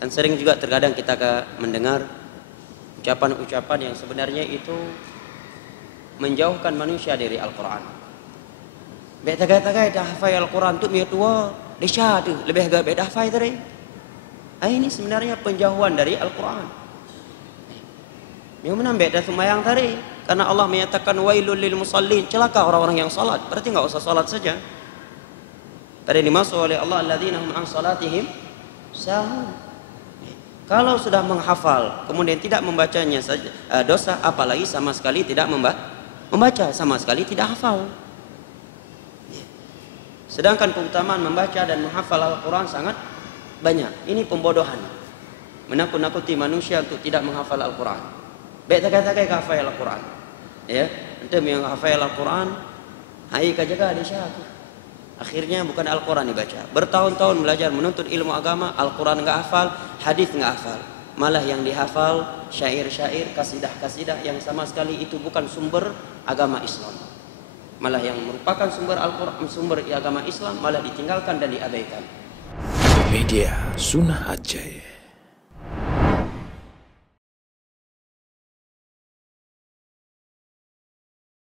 Dan sering juga terkadang kita mendengar ucapan-ucapan yang sebenarnya itu menjauhkan manusia dari Al-Quran. Beta-kata dah hafal Al-Quran tu dia tua, dia tu lebih agak beta hafal tadi. Ini sebenarnya penjauhan dari Al-Quran. Yang mana beta sembahyang tadi? Karena Allah menyatakan wailul lil musallin, celaka orang-orang yang salat. Berarti enggak usah salat saja. Tadi dimaksud oleh Allah alladzina hum an salatihim sahun. Kalau sudah menghafal kemudian tidak membacanya saja dosa, apalagi sama sekali tidak membaca, sama sekali tidak hafal. Sedangkan keutamaan membaca dan menghafal Al-Quran sangat banyak. Ini pembodohan, menakut-nakuti manusia untuk tidak menghafal Al-Quran. Baik kata-kata hafal Al-Quran, ya, untuk menghafal Al-Quran, hai kajaga ada syarat. Akhirnya bukan Al-Quran dibaca. Bertahun-tahun belajar menuntut ilmu agama, Al-Quran enggak hafal, hadis enggak hafal. Malah yang dihafal syair-syair, kasidah-kasidah yang sama sekali itu bukan sumber agama Islam. Malah yang merupakan sumber Al-Quran, sumber agama Islam malah ditinggalkan dan diabaikan. Media Sunnah Aceh.